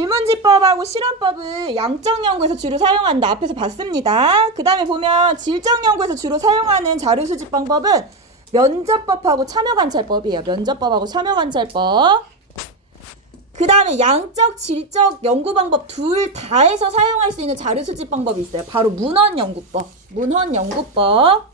질문지법하고 실험법을 양적 연구에서 주로 사용한다. 앞에서 봤습니다. 그 다음에 보면 질적 연구에서 주로 사용하는 자료 수집 방법은 면접법하고 참여관찰법이에요. 면접법하고 참여관찰법. 그 다음에 양적, 질적 연구 방법 둘 다에서 사용할 수 있는 자료 수집 방법이 있어요. 바로 문헌연구법. 문헌연구법.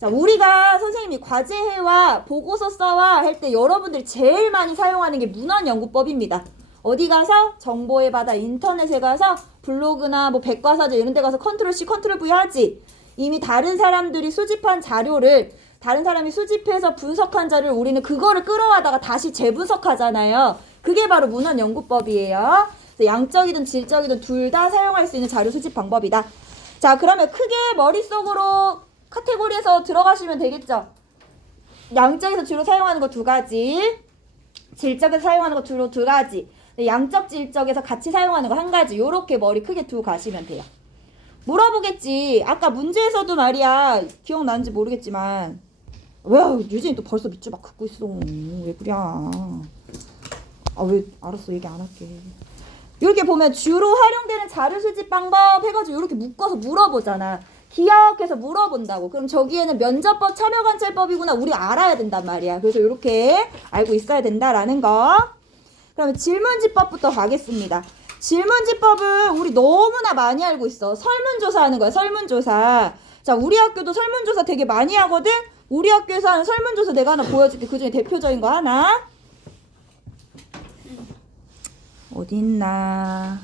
자, 우리가 선생님이 과제해와 보고서 써와 할 때 여러분들이 제일 많이 사용하는 게 문헌연구법입니다. 어디 가서 정보의 바다 인터넷에 가서 블로그나 뭐 백과사전 이런 데 가서 컨트롤 C 컨트롤 V 하지. 이미 다른 사람들이 수집한 자료를 다른 사람이 수집해서 분석한 자료를 우리는 그거를 끌어와다가 다시 재분석하잖아요. 그게 바로 문헌연구법이에요. 양적이든 질적이든 둘 다 사용할 수 있는 자료 수집 방법이다. 자, 그러면 크게 머릿속으로 카테고리에서 들어가시면 되겠죠. 양적에서 주로 사용하는 거 두 가지, 질적에서 사용하는 거 주로 두 가지, 양적 질적에서 같이 사용하는 거 한 가지. 요렇게 머리 크게 두고 가시면 돼요. 물어보겠지. 아까 문제에서도 말이야, 기억나는지 모르겠지만 왜 유진이 또 벌써 밑줄 막 긋고 있어. 왜 그래? 왜 알았어, 얘기 안 할게. 이렇게 보면 주로 활용되는 자료 수집 방법 해가지고 이렇게 묶어서 물어보잖아. 기억해서 물어본다고. 그럼 저기에는 면접법, 참여관찰법이구나. 우리 알아야 된단 말이야. 그래서 이렇게 알고 있어야 된다라는 거. 그러면 질문지법부터 가겠습니다. 질문지법은 우리 너무나 많이 알고 있어. 설문조사 하는 거야. 설문조사. 자, 우리 학교도 설문조사 되게 많이 하거든. 우리 학교에서 하는 설문조사 내가 하나 보여줄게. 그중에 대표적인 거 하나. 어디 있나?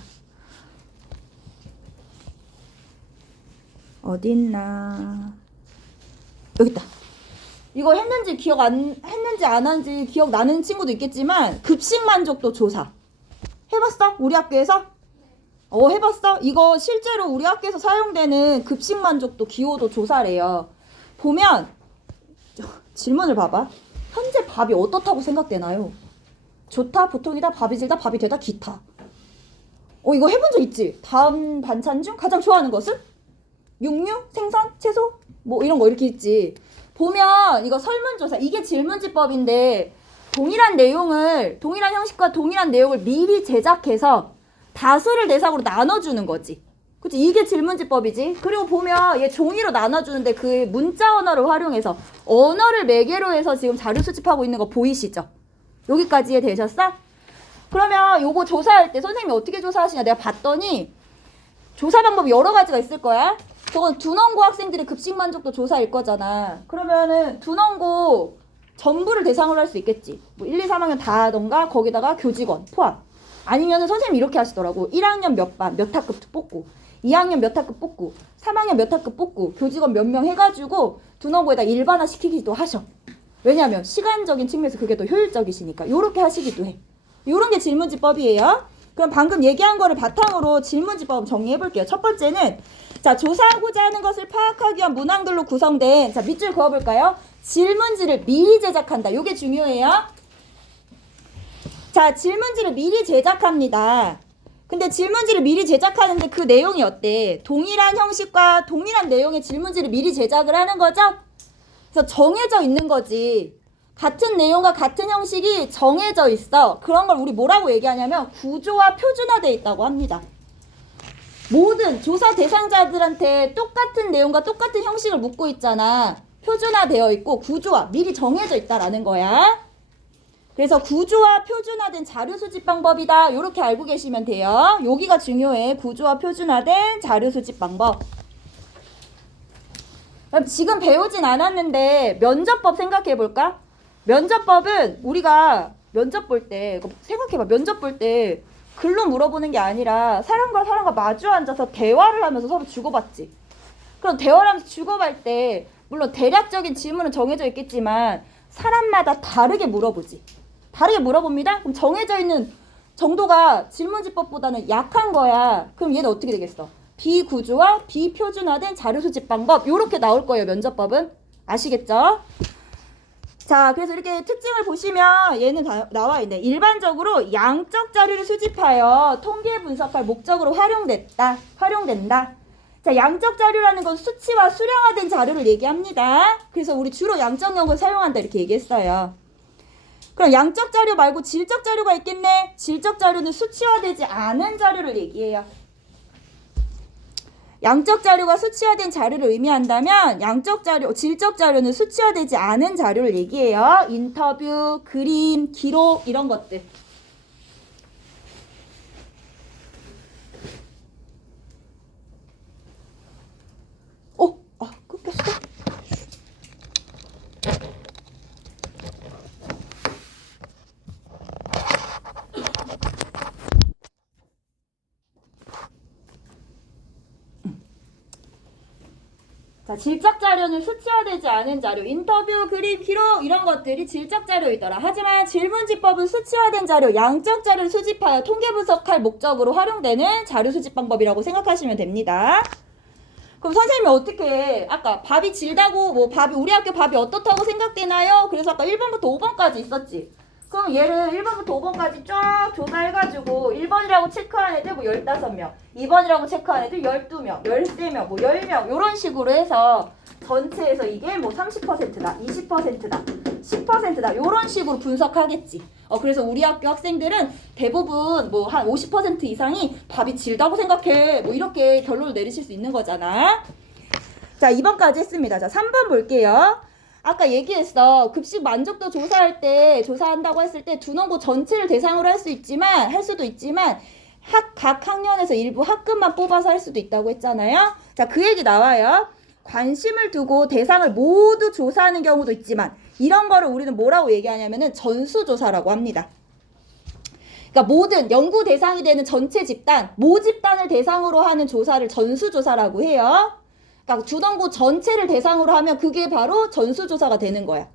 어디 있나? 여기 있다. 이거 했는지 했는지 안 한지 기억 나는 친구도 있겠지만 급식 만족도 조사 해봤어? 우리 학교에서? 해봤어? 이거 실제로 우리 학교에서 사용되는 급식 만족도 기호도 조사래요. 보면 질문을 봐봐. 현재 밥이 어떻다고 생각되나요? 좋다, 보통이다, 밥이 질다, 밥이 되다, 기타. 이거 해본 적 있지? 다음 반찬 중 가장 좋아하는 것은? 육류, 생선, 채소, 뭐 이런 거 이렇게 있지. 보면 이거 설문조사, 이게 질문지법인데 동일한 형식과 동일한 내용을 미리 제작해서 다수를 대상으로 나눠주는 거지. 그치? 이게 질문지법이지. 그리고 보면 얘 종이로 나눠주는데 그 문자 언어를 활용해서 언어를 매개로 해서 지금 자료 수집하고 있는 거 보이시죠? 여기까지 이해되셨어? 그러면 요거 조사할 때 선생님이 어떻게 조사하시냐 내가 봤더니 조사 방법이 여러 가지가 있을 거야. 저건 둔원고 학생들의 급식 만족도 조사일 거잖아. 그러면은 둔원고 전부를 대상으로 할 수 있겠지. 뭐 1, 2, 3학년 다 하던가 거기다가 교직원 포함. 아니면은 선생님이 이렇게 하시더라고. 1학년 몇 반, 몇 학급 뽑고 2학년 몇 학급 뽑고 3학년 몇 학급 뽑고 교직원 몇 명 해가지고 둔원고에다 일반화 시키기도 하셔. 왜냐면 시간적인 측면에서 그게 더 효율적이시니까. 요렇게 하시기도 해. 요런 게 질문지법이에요. 그럼 방금 얘기한 거를 바탕으로 질문지법 정리해볼게요. 첫 번째는 자, 조사하고자 하는 것을 파악하기 위한 문항들로 구성된, 자, 밑줄 그어볼까요? 질문지를 미리 제작한다. 요게 중요해요. 자, 질문지를 미리 제작합니다. 근데 질문지를 미리 제작하는데 그 내용이 어때? 동일한 형식과 동일한 내용의 질문지를 미리 제작을 하는 거죠? 그래서 정해져 있는 거지. 같은 내용과 같은 형식이 정해져 있어. 그런 걸 우리 뭐라고 얘기하냐면 구조화 표준화되어 있다고 합니다. 모든 조사 대상자들한테 똑같은 내용과 똑같은 형식을 묻고 있잖아. 표준화되어 있고 구조화 미리 정해져 있다라는 거야. 그래서 구조화 표준화된 자료 수집 방법이다. 이렇게 알고 계시면 돼요. 여기가 중요해. 구조화 표준화된 자료 수집 방법. 그럼 지금 배우진 않았는데 면접법 생각해 볼까? 면접법은 우리가 면접 볼 때 생각해봐. 면접 볼 때 글로 물어보는 게 아니라 사람과 마주 앉아서 대화를 하면서 서로 주고받지. 그럼 대화를 하면서 주고받을 때 물론 대략적인 질문은 정해져 있겠지만 사람마다 다르게 물어보지. 다르게 물어봅니다. 그럼 정해져 있는 정도가 질문지법보다는 약한 거야. 그럼 얘는 어떻게 되겠어? 비구조화, 비표준화된 자료 수집 방법. 요렇게 나올 거예요. 면접법은. 아시겠죠? 자, 그래서 이렇게 특징을 보시면 얘는 다 나와 있네. 일반적으로 양적 자료를 수집하여 통계 분석할 목적으로 활용된다. 자, 양적 자료라는 건 수치와 수량화된 자료를 얘기합니다. 그래서 우리 주로 양적 연구를 사용한다 이렇게 얘기했어요. 그럼 양적 자료 말고 질적 자료가 있겠네. 질적 자료는 수치화되지 않은 자료를 얘기해요. 양적 자료가 수치화된 자료를 의미한다면 양적 자료, 질적 자료는 수치화되지 않은 자료를 얘기해요. 인터뷰, 그림, 기록 이런 것들. 끊겼어? 자, 질적 자료는 수치화되지 않은 자료, 인터뷰, 그림, 기록 이런 것들이 질적 자료이더라. 하지만 질문지법은 수치화된 자료, 양적 자료를 수집하여 통계 분석할 목적으로 활용되는 자료 수집 방법이라고 생각하시면 됩니다. 그럼 선생님이 어떻게 해? 아까 밥이 질다고 뭐 밥이 우리 학교 밥이 어떻다고 생각되나요? 그래서 아까 1번부터 5번까지 있었지. 그럼 얘를 1번부터 5번까지 쫙 조사해가지고 1번이라고 체크한 애들 뭐 15명, 2번이라고 체크한 애들 12명, 13명, 뭐 10명 이런 식으로 해서 전체에서 이게 뭐 30%다, 20%다, 10%다 이런 식으로 분석하겠지. 그래서 우리 학교 학생들은 대부분 뭐 한 50% 이상이 밥이 질다고 생각해. 뭐 이렇게 결론을 내리실 수 있는 거잖아. 자, 2번까지 했습니다. 자, 3번 볼게요. 아까 얘기했어. 급식 만족도 조사할 때, 조사한다고 했을 때 두 농고 전체를 대상으로 할 수도 있지만 각 학년에서 일부 학급만 뽑아서 할 수도 있다고 했잖아요. 자, 그 얘기 나와요. 관심을 두고 대상을 모두 조사하는 경우도 있지만 이런 거를 우리는 뭐라고 얘기하냐면은 전수조사라고 합니다. 그러니까 모든 연구 대상이 되는 전체 집단, 모집단을 대상으로 하는 조사를 전수조사라고 해요. 그러니까 주동고 전체를 대상으로 하면 그게 바로 전수조사가 되는 거야.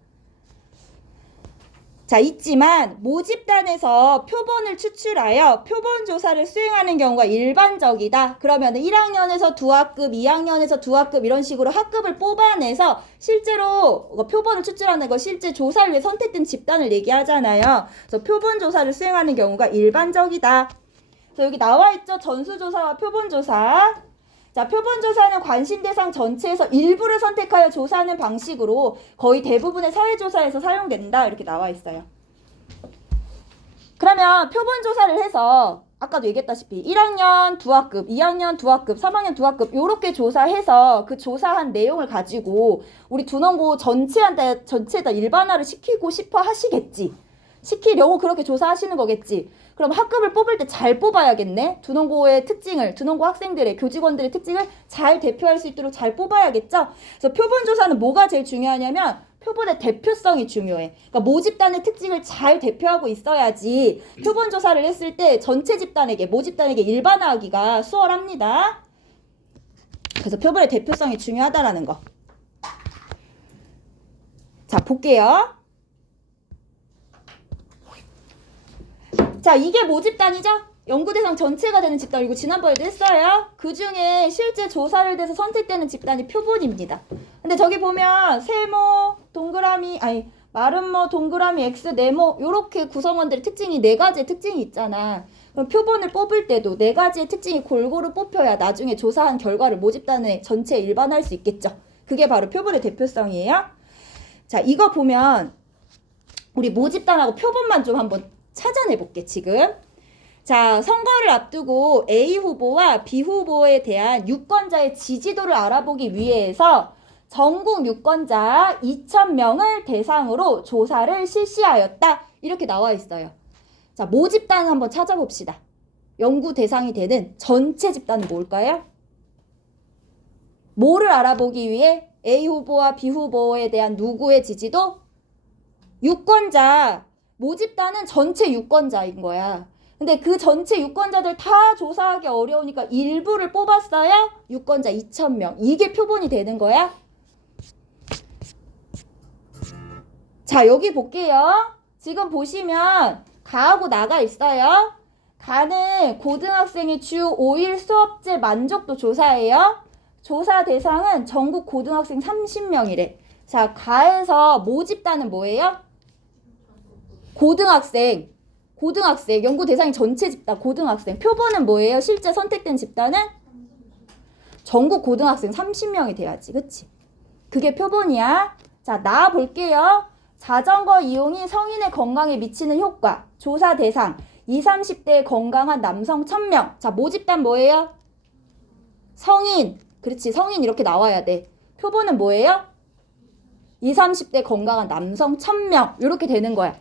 자, 있지만 모집단에서 표본을 추출하여 표본 조사를 수행하는 경우가 일반적이다. 그러면 1학년에서 두 학급, 2학년에서 두 학급 이런 식으로 학급을 뽑아내서 실제로 표본을 추출하는 거 실제 조사를 위해 선택된 집단을 얘기하잖아요. 그래서 표본 조사를 수행하는 경우가 일반적이다. 자, 여기 나와 있죠. 전수조사와 표본조사. 자, 표본조사는 관심 대상 전체에서 일부를 선택하여 조사하는 방식으로 거의 대부분의 사회조사에서 사용된다. 이렇게 나와 있어요. 그러면 표본조사를 해서 아까도 얘기했다시피 1학년 두 학급, 2학년 두 학급, 3학년 두 학급 이렇게 조사해서 그 조사한 내용을 가지고 우리 두농고 전체에다 일반화를 시키고 싶어 하시겠지. 시키려고 그렇게 조사하시는 거겠지. 그럼 학급을 뽑을 때 잘 뽑아야겠네. 두농고의 특징을, 두농고 학생들의, 교직원들의 특징을 잘 대표할 수 있도록 잘 뽑아야겠죠. 그래서 표본조사는 뭐가 제일 중요하냐면 표본의 대표성이 중요해. 그러니까 모집단의 특징을 잘 대표하고 있어야지 표본조사를 했을 때 전체 집단에게, 모집단에게 일반화하기가 수월합니다. 그래서 표본의 대표성이 중요하다라는 거. 자, 볼게요. 자, 이게 모집단이죠? 연구대상 전체가 되는 집단. 이거 지난번에도 했어요. 그 중에 실제 조사를 돼서 선택되는 집단이 표본입니다. 근데 저기 보면 세모, 동그라미, 마름모, 동그라미, X, 네모 요렇게 구성원들의 특징이 4가지의 특징이 있잖아. 그럼 표본을 뽑을 때도 4가지의 특징이 골고루 뽑혀야 나중에 조사한 결과를 모집단의 전체에 일반화할 수 있겠죠. 그게 바로 표본의 대표성이에요. 자, 이거 보면 우리 모집단하고 표본만 좀 한번 찾아내볼게 지금. 자, 선거를 앞두고 A 후보와 B 후보에 대한 유권자의 지지도를 알아보기 위해서 전국 유권자 2,000명을 대상으로 조사를 실시하였다. 이렇게 나와 있어요. 자, 모집단 한번 찾아봅시다. 연구 대상이 되는 전체 집단은 뭘까요? 뭐를 알아보기 위해 A 후보와 B 후보에 대한 누구의 지지도? 유권자. 모집단은 전체 유권자인 거야. 근데 그 전체 유권자들 다 조사하기 어려우니까 일부를 뽑았어요. 유권자 2,000명. 이게 표본이 되는 거야. 자, 여기 볼게요. 지금 보시면 가하고 나가 있어요. 가는 고등학생의 주 5일 수업제 만족도 조사예요. 조사 대상은 전국 고등학생 30명이래. 자, 가에서 모집단은 뭐예요? 고등학생, 연구 대상이 전체 집단, 고등학생. 표본은 뭐예요? 실제 선택된 집단은? 전국 고등학생 30명이 돼야지, 그치? 그게 표본이야. 자, 나 볼게요. 자전거 이용이 성인의 건강에 미치는 효과. 조사 대상 20, 30대의 건강한 남성 1000명. 자, 모집단 뭐예요? 성인. 그렇지, 성인 이렇게 나와야 돼. 표본은 뭐예요? 20, 30대 건강한 남성 1000명. 이렇게 되는 거야.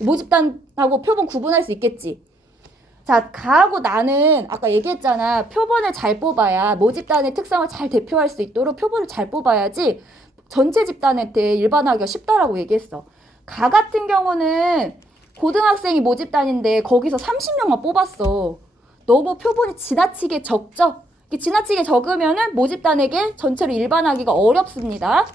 모집단하고 표본 구분할 수 있겠지. 자, 가하고 나는 아까 얘기했잖아. 표본을 잘 뽑아야 모집단의 특성을 잘 대표할 수 있도록 표본을 잘 뽑아야지 전체 집단한테 일반화하기가 쉽다라고 얘기했어. 가 같은 경우는 고등학생이 모집단인데 거기서 30명만 뽑았어. 너무 표본이 지나치게 적죠? 지나치게 적으면은 모집단에게 전체로 일반화하기가 어렵습니다.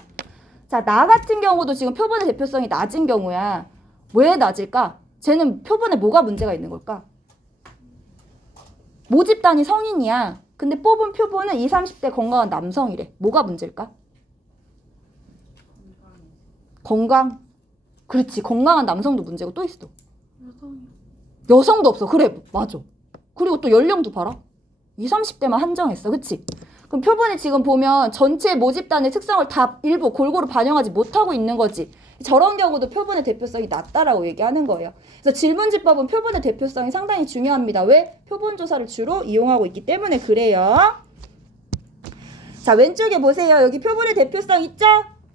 자, 나 같은 경우도 지금 표본의 대표성이 낮은 경우야. 왜 낮을까? 쟤는 표본에 뭐가 문제가 있는 걸까? 모집단이 성인이야. 근데 뽑은 표본은 20, 30대 건강한 남성이래. 뭐가 문제일까? 건강. 그렇지. 건강한 남성도 문제고 또 있어. 여성도 없어. 그래. 맞아. 그리고 또 연령도 봐라. 20, 30대만 한정했어. 그치? 그럼 표본이 지금 보면 전체 모집단의 특성을 다 일부 골고루 반영하지 못하고 있는 거지. 저런 경우도 표본의 대표성이 낮다라고 얘기하는 거예요. 그래서 질문지법은 표본의 대표성이 상당히 중요합니다. 왜? 표본 조사를 주로 이용하고 있기 때문에 그래요. 자, 왼쪽에 보세요. 여기 표본의 대표성 있죠?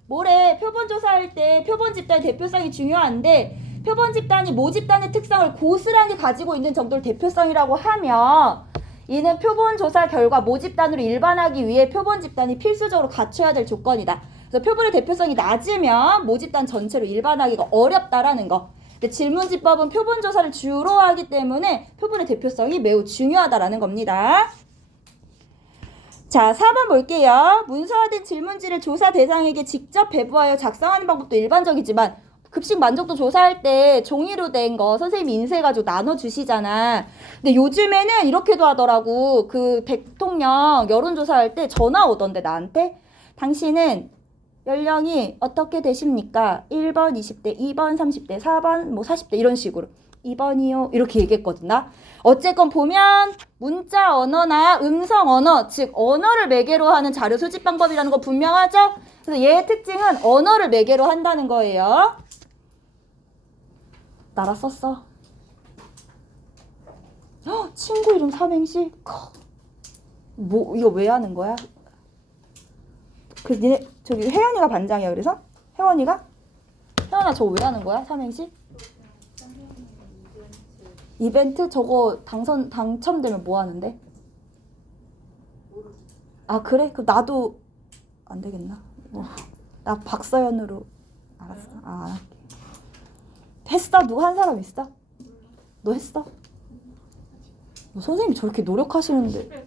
뭐래? 표본 조사할 때 표본 집단의 대표성이 중요한데 표본 집단이 모집단의 특성을 고스란히 가지고 있는 정도를 대표성이라고 하면 이는 표본 조사 결과 모집단으로 일반하기 위해 표본 집단이 필수적으로 갖춰야 될 조건이다. 그래서 표본의 대표성이 낮으면 모집단 전체로 일반하기가 어렵다라는 거. 근데 질문지법은 표본 조사를 주로 하기 때문에 표본의 대표성이 매우 중요하다라는 겁니다. 자, 4번 볼게요. 문서화된 질문지를 조사 대상에게 직접 배부하여 작성하는 방법도 일반적이지만 급식 만족도 조사할 때 종이로 된 거 선생님이 인쇄해가지고 나눠주시잖아. 근데 요즘에는 이렇게도 하더라고. 그 대통령 여론조사할 때 전화 오던데 나한테. 당신은 연령이 어떻게 되십니까? 1번 20대, 2번 30대, 4번 뭐 40대 이런 식으로. 2번이요. 이렇게 얘기했거든 나. 어쨌건 보면 문자 언어나 음성 언어, 즉 언어를 매개로 하는 자료 수집 방법이라는 거 분명하죠? 그래서 얘의 특징은 언어를 매개로 한다는 거예요. 나라 썼어. 헉, 친구 이름 삼행시? 뭐 이거 왜 하는 거야? 그래서 니네 저기 혜연이가 반장이야. 그래서 혜원이가 혜원아 저거 왜 하는 거야? 삼행시? 이벤트? 저거 당첨되면 뭐 하는데? 아 그래? 그럼 나도 안 되겠나? 나 박서연으로 알았어. 안 할게. 했어? 누구 한 사람 있어? 너 했어? 뭐 선생님이 저렇게 노력하시는데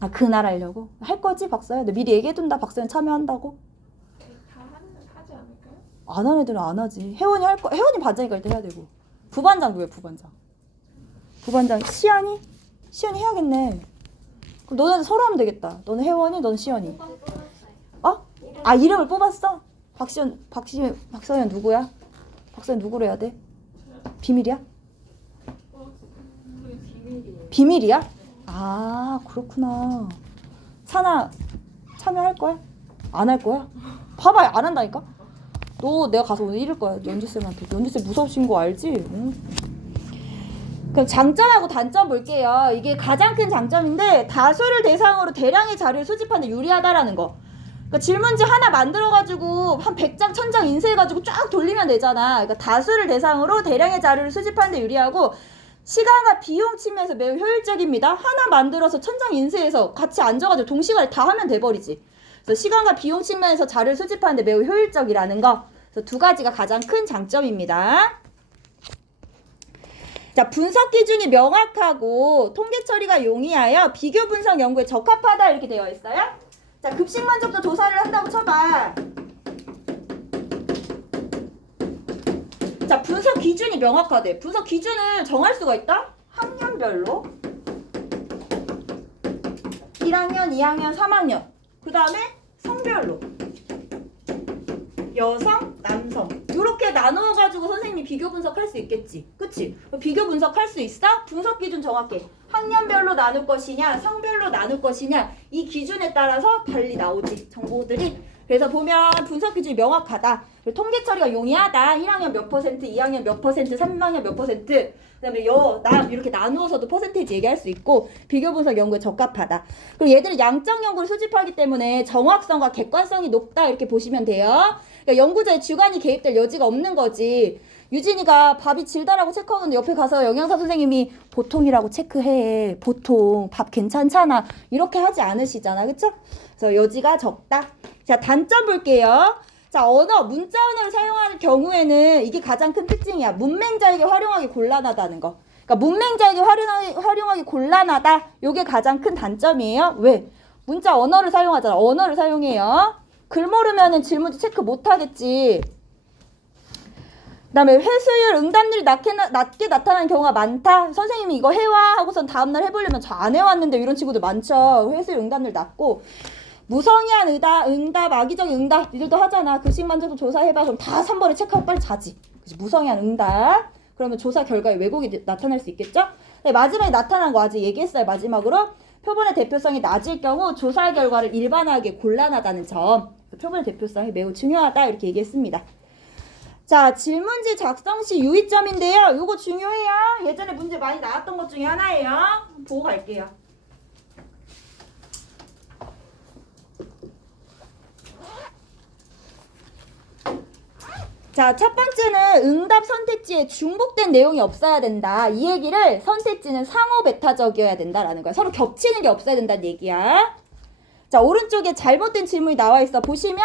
아 그날 하려고? 할 거지 박서연? 너 미리 얘기해둔다. 박서연 참여한다고? 다 하지 않을까요? 안 하는 애들은 안 하지. 혜원이 할 거. 혜원이 반장이니까 일단 해야 되고. 부반장 누구야 부반장? 부반장 시안이? 시안이 해야겠네. 그럼 너네들 서로 하면 되겠다. 너는 혜원이, 너는 시연이. 어? 아 이름을 뽑았어? 박서연 누구야? 박서연 누구로 해야 돼? 비밀이야? 그게 비밀이에요. 비밀이야? 아 그렇구나. 사나 참여할 거야? 안 할 거야? 봐봐 안 한다니까? 너 내가 가서 오늘 이럴 거야 연주쌤한테. 연주쌤 무서우신 거 알지? 응? 그럼 장점하고 단점 볼게요. 이게 가장 큰 장점인데 다수를 대상으로 대량의 자료를 수집하는 데 유리하다라는 거. 그러니까 질문지 하나 만들어가지고 한 100장, 1000장 인쇄해가지고 쫙 돌리면 되잖아. 그러니까 다수를 대상으로 대량의 자료를 수집하는 데 유리하고 시간과 비용 측면에서 매우 효율적입니다. 하나 만들어서 1000장 인쇄해서 같이 앉아가지고 동시간에 다 하면 돼버리지. 그래서 시간과 비용 측면에서 자료를 수집하는 데 매우 효율적이라는 거. 그래서 두 가지가 가장 큰 장점입니다. 자, 분석 기준이 명확하고 통계 처리가 용이하여 비교 분석 연구에 적합하다 이렇게 되어 있어요. 자, 급식 만족도 조사를 한다고 쳐봐. 자, 분석 기준이 명확하대. 분석 기준을 정할 수가 있다? 학년별로 1학년, 2학년, 3학년 그 다음에 성별로 여성, 남성 이렇게 나누어가지고 선생님이 비교 분석할 수 있겠지. 그치? 비교 분석할 수 있어? 분석 기준 정확해. 학년별로 나눌 것이냐 성별로 나눌 것이냐 이 기준에 따라서 달리 나오지. 정보들이 그래서 보면 분석 기준이 명확하다. 그리고 통계 처리가 용이하다. 1학년 몇 퍼센트, 2학년 몇 퍼센트, 3학년 몇 퍼센트. 그다음에 이렇게 나누어서도 퍼센테이지 얘기할 수 있고 비교 분석 연구에 적합하다. 그리고 얘들은 양적 연구를 수집하기 때문에 정확성과 객관성이 높다 이렇게 보시면 돼요. 그러니까 연구자의 주관이 개입될 여지가 없는 거지. 유진이가 밥이 질다라고 체크하는데 옆에 가서 영양사 선생님이 보통이라고 체크해. 보통 밥 괜찮잖아. 이렇게 하지 않으시잖아. 그쵸? 그래서 여지가 적다. 자, 단점 볼게요. 자, 문자 언어를 사용하는 경우에는 이게 가장 큰 특징이야. 문맹자에게 활용하기 곤란하다는 거. 그러니까 문맹자에게 활용하기 곤란하다. 요게 가장 큰 단점이에요. 왜? 문자 언어를 사용하잖아. 언어를 사용해요. 글 모르면은 질문지 체크 못 하겠지. 그다음에 회수율, 응답률이 낮게 나타나는 경우가 많다. 선생님이 이거 해와 하고선 다음날 해보려면 저 안 해왔는데 이런 친구들 많죠. 회수율, 응답률 낮고 무성의한 응답, 악의적인 응답 이들도 하잖아. 글씨 만져서 조사해봐. 그럼 다 3번에 체크하고 빨리 자지. 그치? 무성의한 응답. 그러면 조사 결과에 왜곡이 나타날 수 있겠죠? 네, 마지막에 나타난 거 아직 얘기했어요. 마지막으로 표본의 대표성이 낮을 경우 조사 결과를 일반화하기 곤란하다는 점. 표본의 대표성이 매우 중요하다 이렇게 얘기했습니다. 자, 질문지 작성 시 유의점인데요. 이거 중요해요. 예전에 문제 많이 나왔던 것 중에 하나예요. 보고 갈게요. 자, 첫 번째는 응답 선택지에 중복된 내용이 없어야 된다. 이 얘기를 선택지는 상호 베타적이어야 된다라는 거야. 서로 겹치는 게 없어야 된다는 얘기야. 자, 오른쪽에 잘못된 질문이 나와 있어. 보시면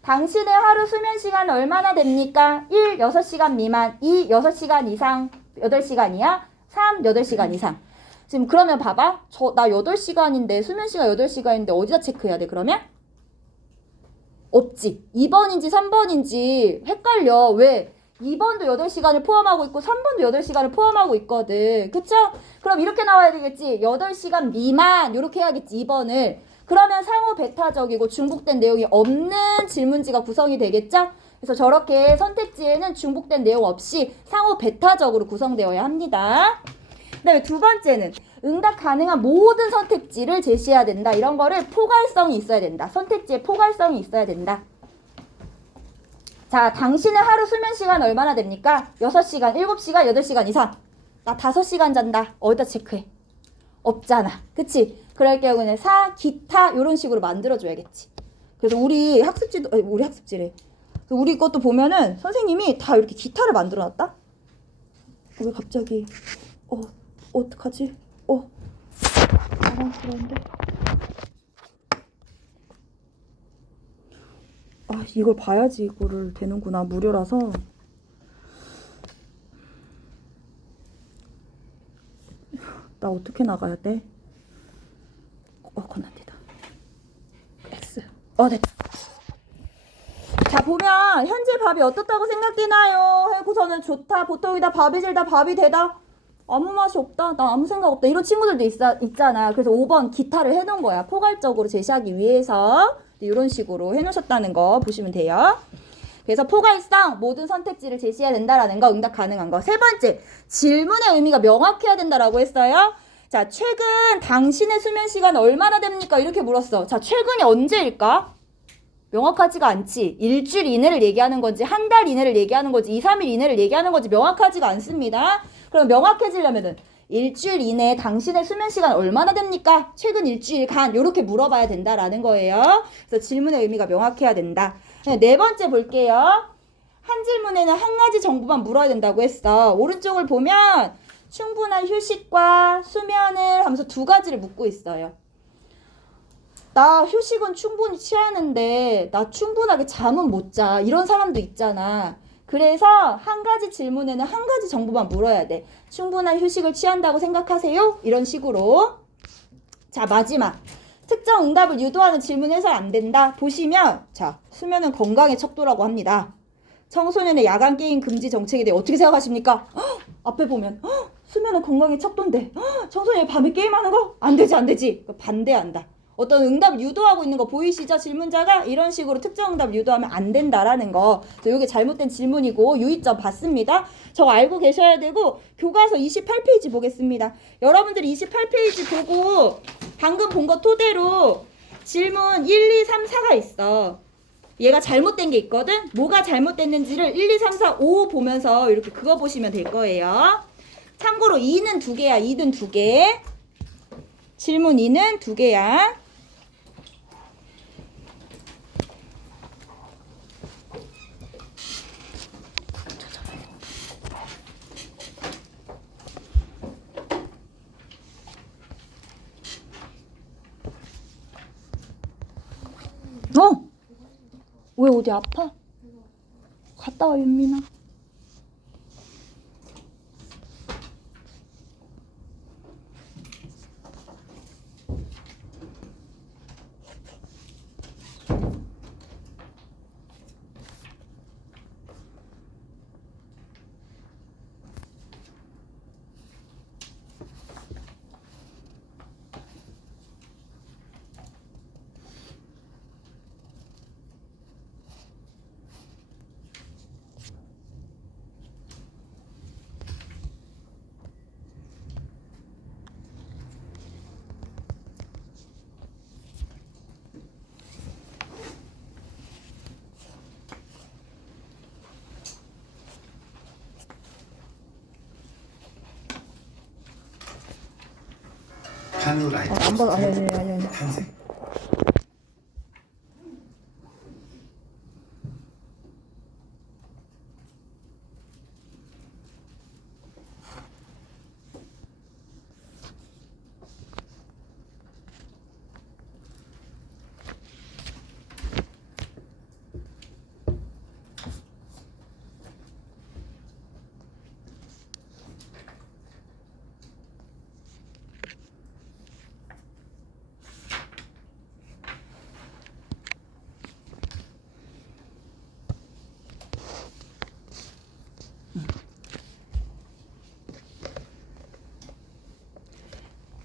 당신의 하루 수면 시간은 얼마나 됩니까? 1. 6시간 미만 2. 6시간 이상 8시간이야? 3. 8시간 이상. 지금 그러면 봐봐. 나 8시간인데 수면 시간 8시간인데 어디다 체크해야 돼 그러면? 없지. 2번인지 3번인지 헷갈려. 왜? 2번도 8시간을 포함하고 있고 3번도 8시간을 포함하고 있거든. 그쵸? 그럼 이렇게 나와야 되겠지. 8시간 미만 이렇게 해야겠지 2번을. 그러면 상호 베타적이고 중복된 내용이 없는 질문지가 구성이 되겠죠? 그래서 저렇게 선택지에는 중복된 내용 없이 상호 베타적으로 구성되어야 합니다. 그 다음에 두 번째는 응답 가능한 모든 선택지를 제시해야 된다. 이런 거를 포괄성이 있어야 된다. 선택지에 포괄성이 있어야 된다. 자, 당신의 하루 수면 시간 얼마나 됩니까? 6시간, 7시간, 8시간 이상. 나 5시간 잔다. 어디다 체크해? 없잖아. 그치? 그럴 경우는 기타 이런 식으로 만들어줘야겠지. 그래서 우리 학습지래. 우리 것도 보면은 선생님이 다 이렇게 기타를 만들어놨다? 왜 갑자기 어떡하지? 당황스러운데. 이걸 봐야지 이거를 되는구나. 무료라서. 나 어떻게 나가야 돼? 건너뛰다. X. 됐다. 자, 보면 현재 밥이 어떻다고 생각되나요? 해고서는 좋다, 보통이다, 밥이 질다, 밥이 되다. 아무 맛이 없다. 나 아무 생각 없다. 이런 친구들도 있잖아. 그래서 5번 기타를 해놓은 거야. 포괄적으로 제시하기 위해서 이런 식으로 해놓으셨다는 거 보시면 돼요. 그래서 포괄성, 모든 선택지를 제시해야 된다라는 거, 응답 가능한 거. 세 번째, 질문의 의미가 명확해야 된다라고 했어요. 자, 최근 당신의 수면 시간 얼마나 됩니까? 이렇게 물었어. 자, 최근이 언제일까? 명확하지가 않지. 일주일 이내를 얘기하는 건지, 한 달 이내를 얘기하는 건지, 2, 3일 이내를 얘기하는 건지 명확하지가 않습니다. 그럼 명확해지려면은 일주일 이내에 당신의 수면 시간 얼마나 됩니까? 최근 일주일간 이렇게 물어봐야 된다라는 거예요. 그래서 질문의 의미가 명확해야 된다. 네 번째 볼게요. 한 질문에는 한 가지 정보만 물어야 된다고 했어. 오른쪽을 보면 충분한 휴식과 수면을 하면서 두 가지를 묻고 있어요. 나 휴식은 충분히 취하는데 나 충분하게 잠은 못 자. 이런 사람도 있잖아. 그래서 한 가지 질문에는 한 가지 정보만 물어야 돼. 충분한 휴식을 취한다고 생각하세요? 이런 식으로. 자, 마지막. 특정 응답을 유도하는 질문에서 안 된다. 보시면 자, 수면은 건강의 척도라고 합니다. 청소년의 야간 게임 금지 정책에 대해 어떻게 생각하십니까? 앞에 보면 수면은 건강의 척도인데 청소년이 밤에 게임하는 거? 안 되지. 반대한다. 어떤 응답을 유도하고 있는 거 보이시죠? 질문자가 이런 식으로 특정 응답을 유도하면 안 된다라는 거. 이게 잘못된 질문이고 유의점 봤습니다. 저거 알고 계셔야 되고 교과서 28페이지 보겠습니다. 여러분들이 28페이지 보고 방금 본 거 토대로 질문 1, 2, 3, 4가 있어. 얘가 잘못된 게 있거든. 뭐가 잘못됐는지를 1, 2, 3, 4, 5 보면서 이렇게 그거 보시면 될 거예요. 참고로 2는 2개야. 2는 2개. 질문 2는 2개야. 왜 어디 아파? 갔다 와, 윤민아. 한우 라이트 안 봐. 아니. 탄생.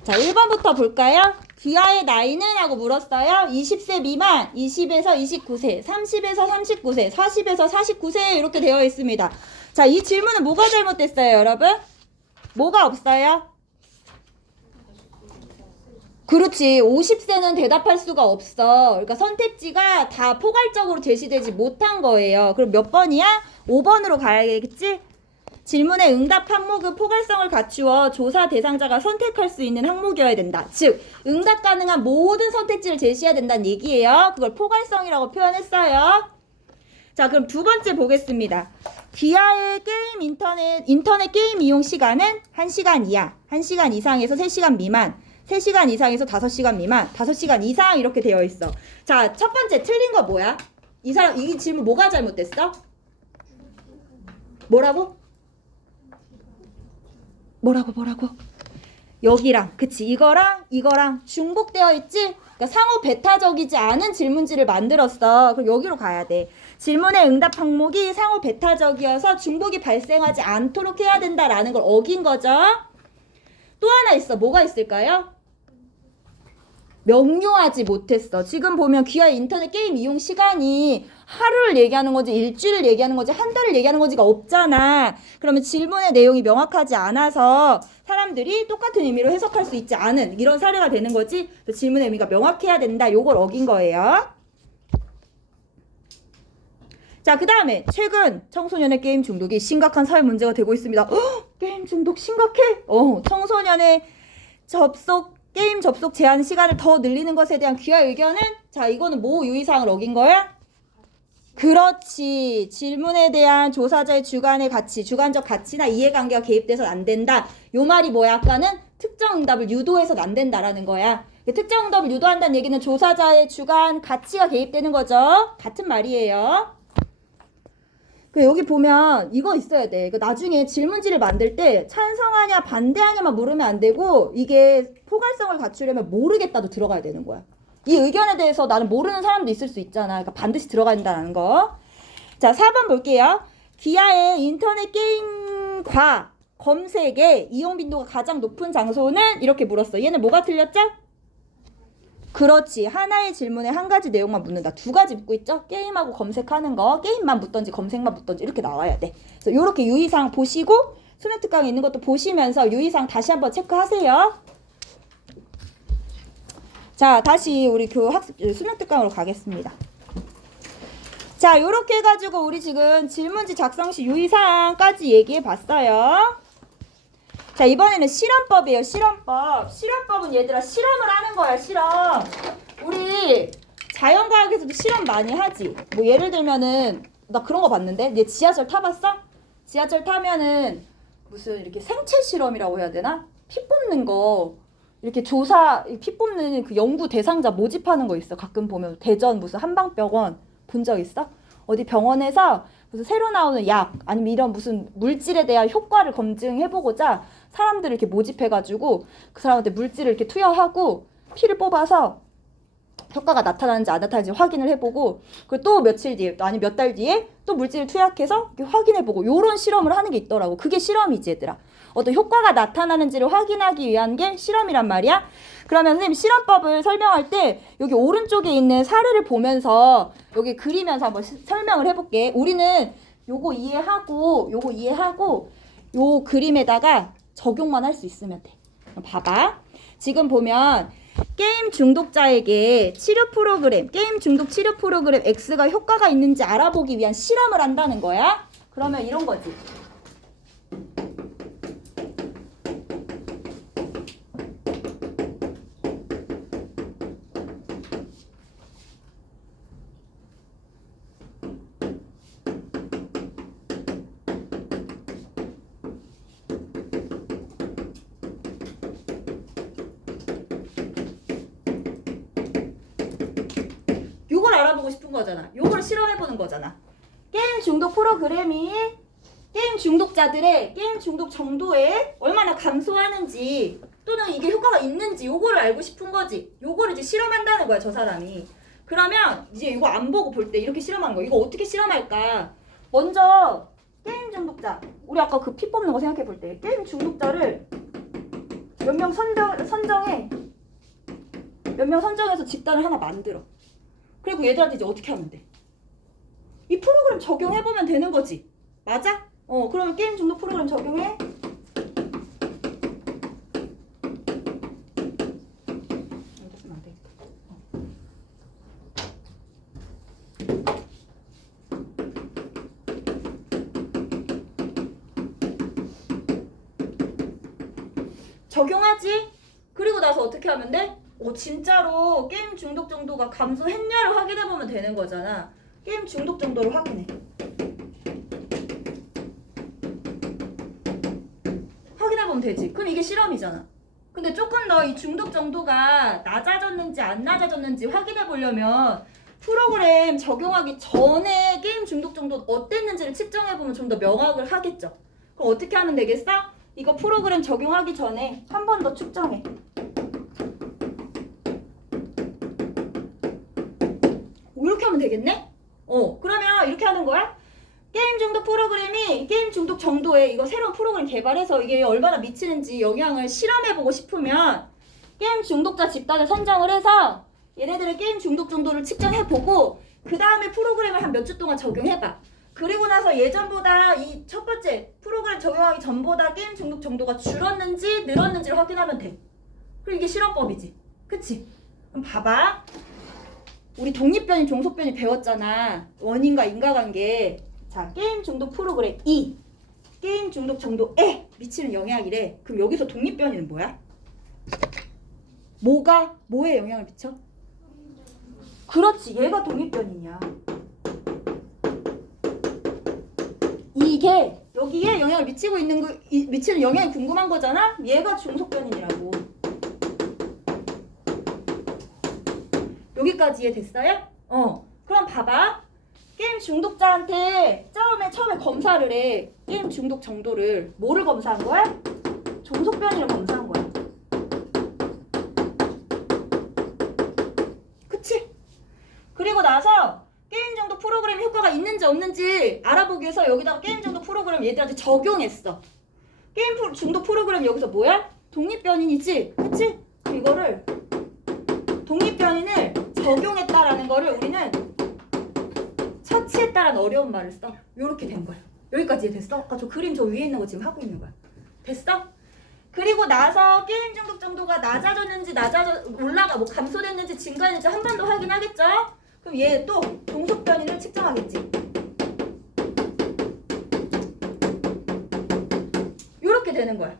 자, 1번부터 볼까요? 기아의 나이는? 하고 물었어요. 20세 미만, 20에서 29세, 30에서 39세, 40에서 49세 이렇게 되어 있습니다. 자, 이 질문은 뭐가 잘못됐어요, 여러분? 뭐가 없어요? 그렇지. 50세는 대답할 수가 없어. 그러니까 선택지가 다 포괄적으로 제시되지 못한 거예요. 그럼 몇 번이야? 5번으로 가야겠지? 질문의 응답 항목은 포괄성을 갖추어 조사 대상자가 선택할 수 있는 항목이어야 된다. 즉, 응답 가능한 모든 선택지를 제시해야 된다는 얘기예요. 그걸 포괄성이라고 표현했어요. 자, 그럼 두 번째 보겠습니다. 기아의 게임 인터넷 게임 이용 시간은 1시간 이하, 1시간 이상에서 3시간 미만, 3시간 이상에서 5시간 미만, 5시간 이상 이렇게 되어 있어. 자, 첫 번째 틀린 거 뭐야? 이 질문 뭐가 잘못됐어? 뭐라고? 뭐라고? 여기랑, 그치, 이거랑 중복되어 있지? 그러니까 상호 배타적이지 않은 질문지를 만들었어. 그럼 여기로 가야 돼. 질문의 응답 항목이 상호 배타적이어서 중복이 발생하지 않도록 해야 된다라는 걸 어긴 거죠. 또 하나 있어. 뭐가 있을까요? 명료하지 못했어. 지금 보면 기아의 인터넷 게임 이용 시간이 하루를 얘기하는 거지, 일주일을 얘기하는 거지, 한 달을 얘기하는 거지가 없잖아. 그러면 질문의 내용이 명확하지 않아서 사람들이 똑같은 의미로 해석할 수 있지 않은 이런 사례가 되는 거지. 질문의 의미가 명확해야 된다. 요걸 어긴 거예요. 자, 그 다음에 최근 청소년의 게임 중독이 심각한 사회 문제가 되고 있습니다. 게임 중독 심각해? 청소년의 게임 접속 제한 시간을 더 늘리는 것에 대한 기아의 의견은? 자, 이거는 뭐 유의사항을 어긴 거야? 그렇지. 질문에 대한 조사자의 주관적 가치나 이해관계가 개입돼서는 안 된다. 요 말이 뭐야? 아까는 특정 응답을 유도해서는 안 된다라는 거야. 특정 응답을 유도한다는 얘기는 조사자의 주관, 가치가 개입되는 거죠. 같은 말이에요. 여기 보면 이거 있어야 돼. 나중에 질문지를 만들 때 찬성하냐 반대하냐만 물으면 안 되고 이게 포괄성을 갖추려면 모르겠다도 들어가야 되는 거야. 이 의견에 대해서 나는 모르는 사람도 있을 수 있잖아. 그러니까 반드시 들어가야 된다는 거. 자, 4번 볼게요. 기아의 인터넷 게임과 검색의 이용 빈도가 가장 높은 장소는? 이렇게 물었어. 얘는 뭐가 틀렸죠? 그렇지. 하나의 질문에 한 가지 내용만 묻는다. 두 가지 묻고 있죠? 게임하고 검색하는 거. 게임만 묻던지 검색만 묻던지 이렇게 나와야 돼. 그래서 이렇게 유의사항 보시고 수능 특강에 있는 것도 보시면서 유의사항 다시 한번 체크하세요. 자, 다시 우리 수능 특강으로 가겠습니다. 자, 요렇게 해가지고 우리 지금 질문지 작성 시 유의사항까지 얘기해 봤어요. 자, 이번에는 실험법이에요. 실험법. 실험법은 얘들아 실험을 하는 거야. 실험. 우리 자연과학에서도 실험 많이 하지. 뭐 예를 들면은 나 그런 거 봤는데 얘 지하철 타봤어? 지하철 타면은 무슨 이렇게 생체 실험이라고 해야 되나? 피 뽑는 거 이렇게 조사 피 뽑는 그 연구 대상자 모집하는 거 있어. 가끔 보면 대전 무슨 한방병원 본 적 있어? 어디 병원에서 무슨 새로 나오는 약 아니면 이런 무슨 물질에 대한 효과를 검증해보고자 사람들을 이렇게 모집해가지고 그 사람한테 물질을 이렇게 투여하고 피를 뽑아서 효과가 나타나는지 안 나타나는지 확인을 해보고 그리고 또 며칠 뒤에 또 아니면 몇 달 뒤에 또 물질을 투약해서 이렇게 확인해보고 요런 실험을 하는 게 있더라고. 그게 실험이지 얘들아. 어떤 효과가 나타나는지를 확인하기 위한 게 실험이란 말이야. 그러면 선생님 실험법을 설명할 때 여기 오른쪽에 있는 사례를 보면서 여기 그리면서 한번 설명을 해볼게. 우리는 요거 이해하고 요 그림에다가 적용만 할 수 있으면 돼. 봐봐. 지금 보면 게임 중독자에게 치료 프로그램, 게임 중독 치료 프로그램 X가 효과가 있는지 알아보기 위한 실험을 한다는 거야. 그러면 이런 거지. 요걸 알아보고 싶은 거잖아. 요걸 실험해보는 거잖아. 게임 중독 프로그램이 게임 중독자들의 게임 중독 정도에 얼마나 감소하는지 또는 이게 효과가 있는지 요거를 알고 싶은 거지. 요거를 이제 실험한다는 거야, 저 사람이. 그러면 이제 이거 안 보고 볼 때 이렇게 실험하는 거야. 이거 어떻게 실험할까? 먼저 게임 중독자. 우리 아까 그 피 뽑는 거 생각해 볼 때 게임 중독자를 몇 명 선정해. 몇 명 선정해서 집단을 하나 만들어. 그리고 얘들한테 이제 어떻게 하면 돼? 이 프로그램 적용해보면 되는 거지. 맞아? 그러면 게임 중독 프로그램 적용해. 적용하지? 그리고 나서 어떻게 하면 돼? 진짜로 게임 중독 정도가 감소했냐를 확인해보면 되는 거잖아. 게임 중독 정도를 확인해. 확인해보면 되지. 그럼 이게 실험이잖아. 근데 조금 더 이 중독 정도가 낮아졌는지 안 낮아졌는지 확인해보려면 프로그램 적용하기 전에 게임 중독 정도 어땠는지를 측정해보면 좀 더 명확을 하겠죠. 그럼 어떻게 하면 되겠어? 이거 프로그램 적용하기 전에 한 번 더 측정해. 이렇게 하면 되겠네? 그러면 이렇게 하는 거야? 게임 중독 프로그램이 게임 중독 정도에 이거 새로운 프로그램 개발해서 이게 얼마나 미치는지 영향을 실험해보고 싶으면 게임 중독자 집단을 선정을 해서 얘네들의 게임 중독 정도를 측정해보고 그 다음에 프로그램을 한 몇 주 동안 적용해봐. 그리고 나서 예전보다 이 첫 번째 프로그램 적용하기 전보다 게임 중독 정도가 줄었는지 늘었는지를 확인하면 돼. 그리고 이게 실험법이지. 그치? 그럼 봐봐. 우리 독립변이 종속변이 배웠잖아. 원인과 인과관계. 자, 게임 중독 프로그램 2. 게임 중독 정도에 미치는 영향이래. 그럼 여기서 독립변이는 뭐야? 뭐에 영향을 미쳐? 그렇지. 얘가 독립변이냐. 이게 여기에 영향을 미치고 있는 미치는 영향이 궁금한 거잖아. 얘가 종속변이라고. 여기까지 이해됐어요? 그럼 봐봐. 게임 중독자한테 처음에 검사를 해. 게임 중독 정도를. 뭐를 검사한 거야? 종속변이를 검사한 거야. 그치? 그리고 나서 게임 중독 프로그램 효과가 있는지 없는지 알아보기 위해서 여기다가 게임 중독 프로그램 얘들한테 적용했어. 게임 중독 프로그램 여기서 뭐야? 독립변인이지? 그치? 이거를 독립변인을 적용했다라는 거를 우리는 처치했다라는 어려운 말을 써. 요렇게 된 거야. 여기까지 이해됐어? 아까 저 그림 저 위에 있는 거 지금 하고 있는 거야. 됐어? 그리고 나서 게임 중독 정도가 낮아졌는지 올라가 감소됐는지 증가했는지 한 번 더 확인하겠죠? 그럼 얘 또 동속 변이를 측정하겠지. 이렇게 되는 거야.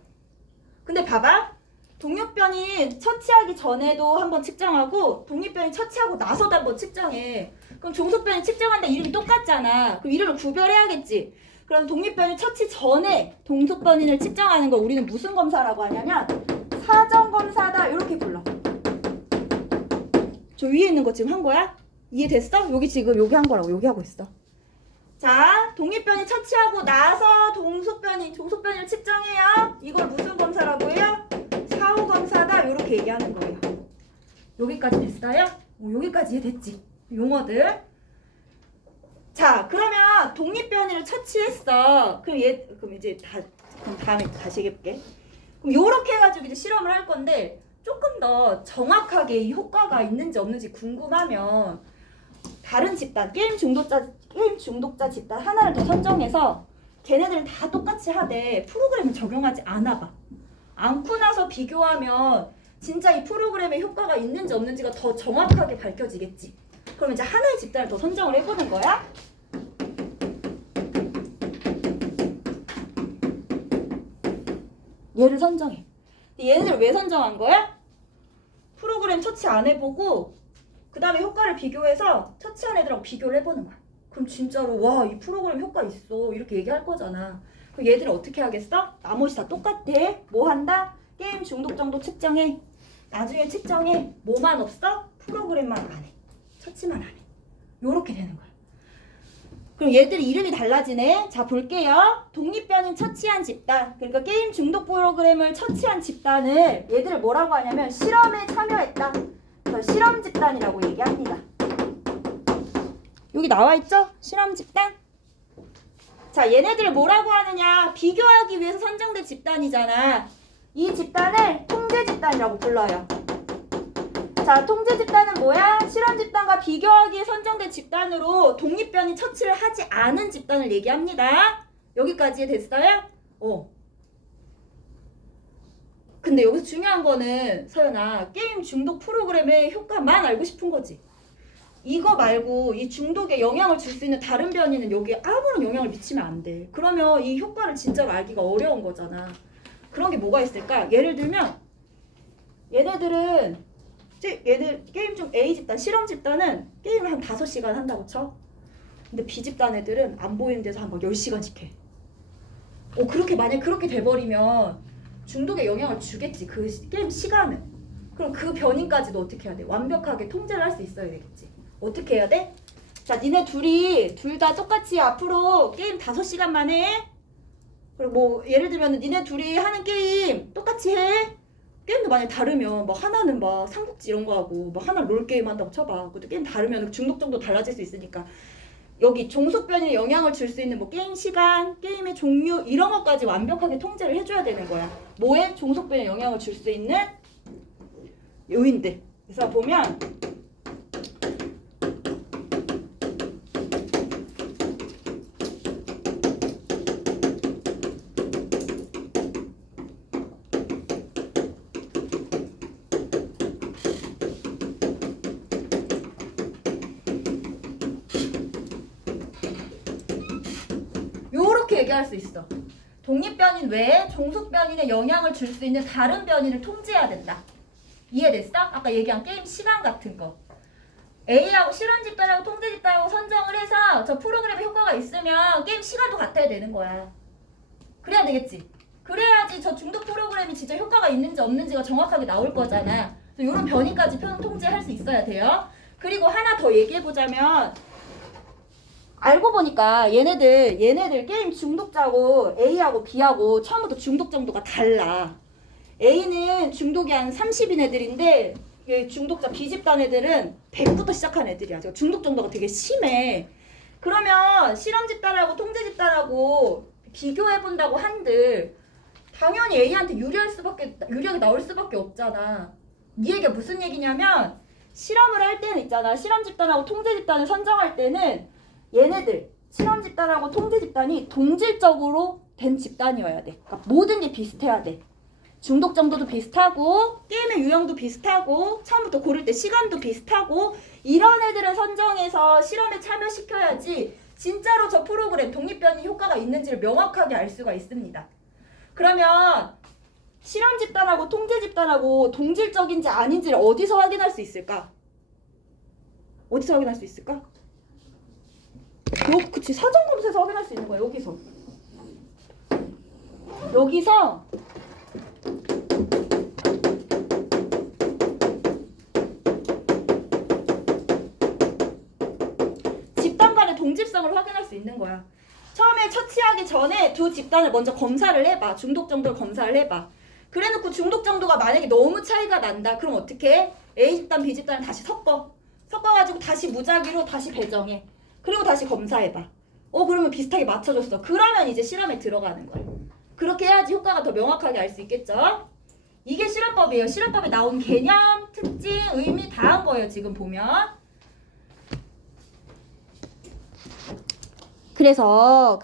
근데 봐봐. 독립변이 처치하기 전에도 한번 측정하고 독립변이 처치하고 나서도 한번 측정해. 그럼 종속변이 측정한다 이름이 똑같잖아. 그럼 이름을 구별해야겠지. 그럼 독립변이 처치 전에 동속변인을 측정하는 걸 우리는 무슨 검사라고 하냐면 사정검사다 이렇게 불러. 저 위에 있는 거 지금 한 거야? 이해됐어? 여기 지금 여기 한 거라고. 여기 하고 있어. 자, 독립변이 처치하고 나서 종속변인을 측정해요. 이걸 무슨 검사라고 해요? 사후검사다 이렇게 얘기하는 거예요. 여기까지 됐어요? 여기까지 이해됐지? 용어들. 자, 그러면 독립변이를 처치했어. 그럼 이제 그럼 다음에 다시 해볼게. 그럼 요렇게 해가지고 이제 실험을 할 건데 조금 더 정확하게 이 효과가 있는지 없는지 궁금하면 다른 집단, 게임 중독자 집단 하나를 더 선정해서 걔네들은 다 똑같이 하되 프로그램을 적용하지 않아봐. 않고 나서 비교하면 진짜 이 프로그램의 효과가 있는지 없는지가 더 정확하게 밝혀지겠지. 그럼 이제 하나의 집단을 더 선정을 해보는 거야. 얘를 선정해. 얘네들 왜 선정한 거야? 프로그램 처치 안 해보고 그 다음에 효과를 비교해서 처치한 애들하고 비교를 해보는 거야. 그럼 진짜로 와, 이 프로그램 효과 있어 이렇게 얘기할 거잖아. 그럼 얘들은 어떻게 하겠어? 나머지 다 똑같아. 뭐 한다? 게임 중독 정도 측정해. 나중에 측정해. 뭐만 없어? 프로그램만 안 해. 처치만 안 해. 요렇게 되는 거야. 그럼 얘들이 이름이 달라지네. 자, 볼게요. 독립변인 처치한 집단. 그러니까 게임 중독 프로그램을 처치한 집단을 얘들을 뭐라고 하냐면 실험에 참여했다. 그래서 실험 집단이라고 얘기합니다. 여기 나와 있죠? 실험 집단. 자, 얘네들을 뭐라고 하느냐? 비교하기 위해서 선정된 집단이잖아. 이 집단을 통제 집단이라고 불러요. 자, 통제 집단은 뭐야? 실험 집단과 비교하기 위해 선정된 집단으로 독립변이 처치를 하지 않은 집단을 얘기합니다. 여기까지 됐어요? 근데 여기서 중요한 거는 서연아, 게임 중독 프로그램의 효과만 알고 싶은 거지. 이거 말고 이 중독에 영향을 줄 수 있는 다른 변이는 여기에 아무런 영향을 미치면 안 돼. 그러면 이 효과를 진짜로 알기가 어려운 거잖아. 그런 게 뭐가 있을까? 예를 들면 얘네들 게임 중 A 집단, 실험 집단은 게임을 한 5시간 한다고 쳐. 근데 B 집단 애들은 안 보이는 데서 한 막 10시간씩 해. 만약 그렇게 돼버리면 중독에 영향을 주겠지. 그 게임 시간은. 그럼 그 변이까지도 어떻게 해야 돼? 완벽하게 통제를 할 수 있어야 되겠지. 어떻게 해야 돼? 자, 니네 둘 다 똑같이 앞으로 게임 5시간만 해. 그리고 뭐 예를 들면 니네 둘이 하는 게임 똑같이 해. 게임도 만약 다르면 뭐 하나는 막 삼국지 이런 거 하고 뭐 하나 롤 게임 한다고 쳐봐. 그것도 게임 다르면 중독 정도 달라질 수 있으니까 여기 종속변이에 영향을 줄 수 있는 뭐 게임 시간, 게임의 종류 이런 것까지 완벽하게 통제를 해줘야 되는 거야. 뭐에 종속변이에 영향을 줄 수 있는 요인들. 그래서 보면 요렇게 얘기할 수 있어. 독립변인 외에 종속변인에 영향을 줄 수 있는 다른 변인을 통제해야 된다. 이해됐어? 아까 얘기한 게임 시간 같은 거. A하고 실험 집단하고 통제 집단하고 선정을 해서 저 프로그램에 효과가 있으면 게임 시간도 같아야 되는 거야. 그래야 되겠지. 그래야지 저 중독 프로그램이 진짜 효과가 있는지 없는지가 정확하게 나올 거잖아. 그래서 이런 변이까지 통제할 수 있어야 돼요. 그리고 하나 더 얘기해보자면 알고 보니까 얘네들 게임 중독자고 A하고 B하고 처음부터 중독 정도가 달라. A는 중독이 한 30인 애들인데 얘 중독자 B 집단 애들은 100부터 시작한 애들이야. 중독 정도가 되게 심해. 그러면 실험 집단하고 통제 집단하고 비교해본다고 한들 당연히 A한테 유리하게 나올 수밖에 없잖아. 이 얘기가 무슨 얘기냐면 실험을 할 때는 있잖아. 실험 집단하고 통제 집단을 선정할 때는 얘네들 실험 집단하고 통제 집단이 동질적으로 된 집단이어야 돼. 그러니까 모든 게 비슷해야 돼. 중독 정도도 비슷하고 게임의 유형도 비슷하고 처음부터 고를 때 시간도 비슷하고 이런 애들을 선정해서 실험에 참여시켜야지 진짜로 저 프로그램 독립변이 효과가 있는지를 명확하게 알 수가 있습니다. 그러면 실험 집단하고 통제 집단하고 동질적인지 아닌지를 어디서 확인할 수 있을까? 어디서 확인할 수 있을까? 그치, 사전검사에서 확인할 수 있는 거야. 여기서 집단 간의 동질성을 확인할 수 있는 거야. 처음에 처치하기 전에 두 집단을 먼저 검사를 해봐. 중독 정도를 검사를 해봐. 그래놓고 중독 정도가 만약에 너무 차이가 난다. 그럼 어떻게 해? A 집단, B 집단을 다시 섞어가지고 다시 무작위로 다시 배정해. 그리고 다시 검사해봐. 그러면 비슷하게 맞춰줬어. 그러면 이제 실험에 들어가는 거야. 그렇게 해야지 효과가 더 명확하게 알 수 있겠죠? 이게 실험법이에요. 실험법에 나온 개념, 특징, 의미 다 한 거예요. 지금 보면. 그래서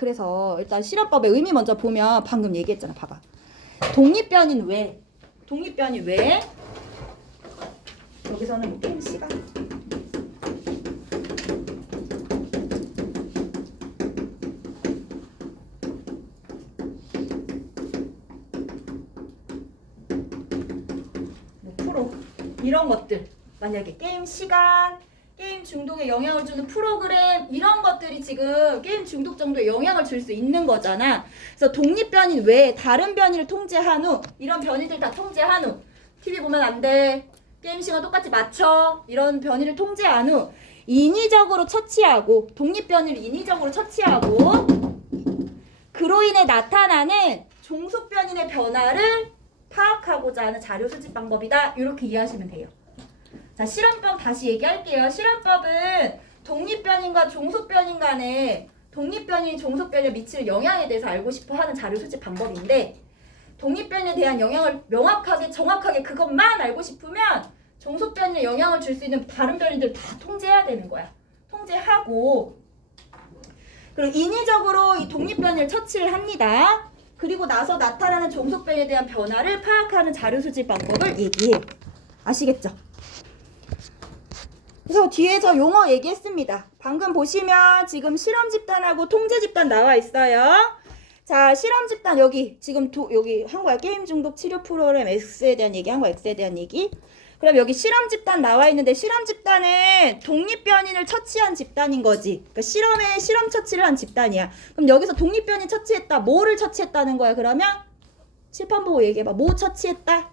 일단 실험법의 의미 먼저 보면 방금 얘기했잖아. 봐봐. 독립변인 왜? 여기서는 뭐 게임 시간. 뭐 프로 이런 것들 만약에 게임 시간, 게임 중독에 영향을 주는 프로그램 이런 것들이 지금 게임 중독 정도에 영향을 줄 수 있는 거잖아. 그래서 독립변인 외에 다른 변이를 통제한 후 이런 변이들 다 통제한 후 TV 보면 안 돼. 게임 시간 똑같이 맞춰. 이런 변이를 통제한 후 인위적으로 처치하고 독립변이를 인위적으로 처치하고 그로 인해 나타나는 종속변인의 변화를 파악하고자 하는 자료 수집 방법이다. 이렇게 이해하시면 돼요. 자, 실험법 다시 얘기할게요. 실험법은 독립변인과 종속변인 간에 독립변인이 종속변인에 미치는 영향에 대해서 알고 싶어 하는 자료 수집 방법인데 독립변인에 대한 영향을 명확하게 정확하게 그것만 알고 싶으면 종속변인에 영향을 줄 수 있는 다른 변이들 다 통제해야 되는 거야. 통제하고 그리고 인위적으로 이 독립변이를 처치를 합니다. 그리고 나서 나타나는 종속변이에 대한 변화를 파악하는 자료 수집 방법을 얘기해요. 아시겠죠? 그래서 뒤에 저 용어 얘기했습니다. 방금 보시면 지금 실험 집단하고 통제 집단 나와 있어요. 자, 실험 집단 여기 지금 여기 한 거야. 게임 중독 치료 프로그램 X에 대한 얘기 한 거야. X에 대한 얘기. 그럼 여기 실험 집단 나와 있는데 실험 집단은 독립변인을 처치한 집단인 거지. 그러니까 실험에 실험 처치를 한 집단이야. 그럼 여기서 독립변인 처치했다. 뭐를 처치했다는 거야? 그러면 칠판 보고 얘기해봐. 뭐 처치했다?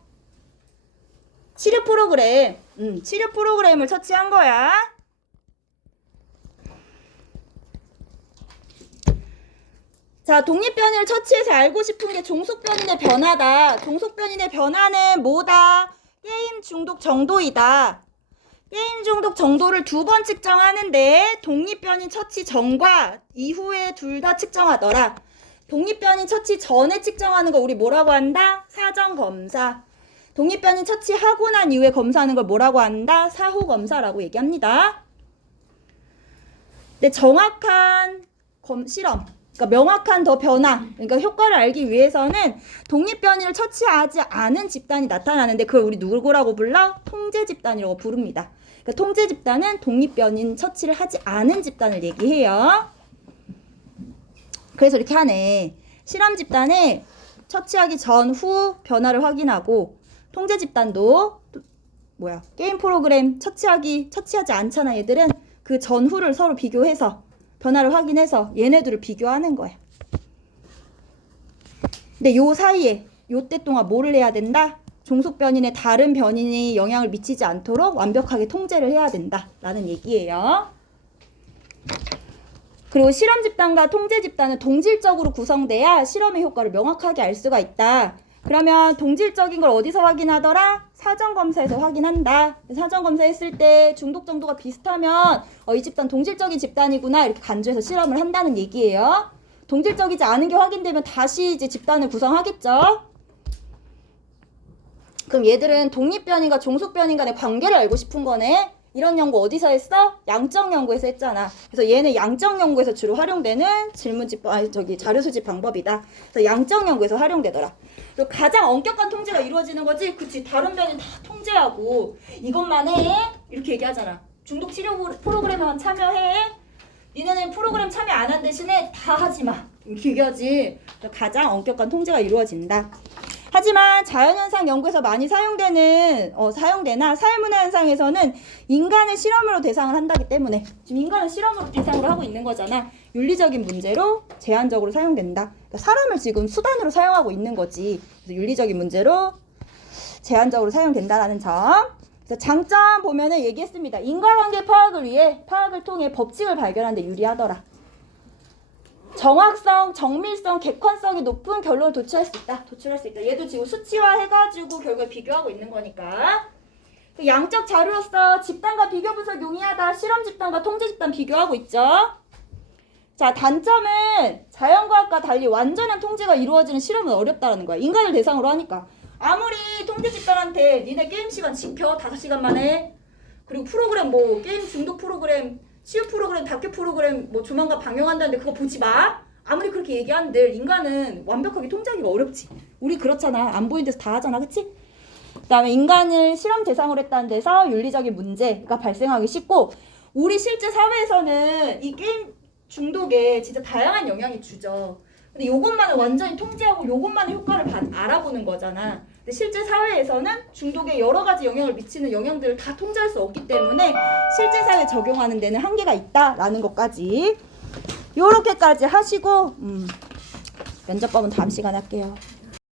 치료 프로그램. 치료 프로그램을 처치한 거야. 자, 독립변이를 처치해서 알고 싶은 게 종속변인의 변화다. 종속변인의 변화는 뭐다? 게임 중독 정도이다. 게임 중독 정도를 두 번 측정하는데 독립변인 처치 전과 이후에 둘 다 측정하더라. 독립변인 처치 전에 측정하는 거 우리 뭐라고 한다? 사전검사. 독립변인 처치하고 난 이후에 검사하는 걸 뭐라고 한다? 사후검사라고 얘기합니다. 근데 정확한 실험, 그러니까 명확한 더 변화, 그러니까 효과를 알기 위해서는 독립변이를 처치하지 않은 집단이 나타나는데 그걸 우리 누구라고 불러? 통제 집단이라고 부릅니다. 그러니까 통제 집단은 독립변인 처치를 하지 않은 집단을 얘기해요. 그래서 이렇게 하네. 실험 집단에 처치하기 전후 변화를 확인하고 통제 집단도 게임 프로그램 처치하지 않잖아. 얘들은 그 전후를 서로 비교해서 변화를 확인해서 얘네들을 비교하는 거야. 근데 요 사이에 요때 동안 뭐를 해야 된다? 종속변인의 다른 변인이 영향을 미치지 않도록 완벽하게 통제를 해야 된다라는 얘기예요. 그리고 실험 집단과 통제 집단은 동질적으로 구성돼야 실험의 효과를 명확하게 알 수가 있다. 그러면 동질적인 걸 어디서 확인하더라? 사전검사에서 확인한다. 사전검사 했을 때 중독 정도가 비슷하면 이 집단 동질적인 집단이구나 이렇게 간주해서 실험을 한다는 얘기예요. 동질적이지 않은 게 확인되면 다시 이제 집단을 구성하겠죠. 그럼 얘들은 독립변인과 종속변인 간의 관계를 알고 싶은 거네. 이런 연구 어디서 했어? 양적 연구에서 했잖아. 그래서 얘는 양적 연구에서 주로 활용되는 자료 수집 방법이다. 그래서 양적 연구에서 활용되더라. 그리고 가장 엄격한 통제가 이루어지는 거지. 그치, 다른 병은 다 통제하고 이것만 해 이렇게 얘기하잖아. 중독 치료 프로그램에만 참여해. 니네는 프로그램 참여 안 한 대신에 다 하지 마. 이렇게 얘기하지. 가장 엄격한 통제가 이루어진다. 하지만 자연현상 연구에서 많이 사용되나 사회문화 현상에서는 인간을 실험으로 대상을 한다기 때문에 지금 인간을 실험으로 대상으로 하고 있는 거잖아. 윤리적인 문제로 제한적으로 사용된다. 그러니까 사람을 지금 수단으로 사용하고 있는 거지. 그래서 윤리적인 문제로 제한적으로 사용된다라는 점. 그래서 장점 보면은 얘기했습니다. 인과관계 파악을 통해 법칙을 발견하는 데 유리하더라. 정확성, 정밀성, 객관성이 높은 결론을 도출할 수 있다. 얘도 지금 수치화해가지고 결국에 비교하고 있는 거니까. 양적 자료로서 집단과 비교 분석 용이하다. 실험 집단과 통제 집단 비교하고 있죠. 자, 단점은 자연과학과 달리 완전한 통제가 이루어지는 실험은 어렵다라는 거야. 인간을 대상으로 하니까. 아무리 통제 집단한테 니네 게임 시간 지켜 5시간 만에 그리고 프로그램 게임 중독 프로그램 치유 프로그램, 다큐 프로그램 조만간 방영한다는데 그거 보지 마. 아무리 그렇게 얘기하는데 인간은 완벽하게 통제하기가 어렵지. 우리 그렇잖아. 안 보이는 데서 다 하잖아. 그치? 그 다음에 인간을 실험 대상으로 했다는 데서 윤리적인 문제가 발생하기 쉽고 우리 실제 사회에서는 이 게임 중독에 진짜 다양한 영향이 주죠. 근데 요것만을 완전히 통제하고 요것만의 효과를 알아보는 거잖아. 근데 실제 사회에서는 중독에 여러 가지 영향을 미치는 영향들을 다 통제할 수 없기 때문에 실제 사회에 적용하는 데는 한계가 있다라는 것까지 요렇게까지 하시고 면접법은 다음 시간에 할게요.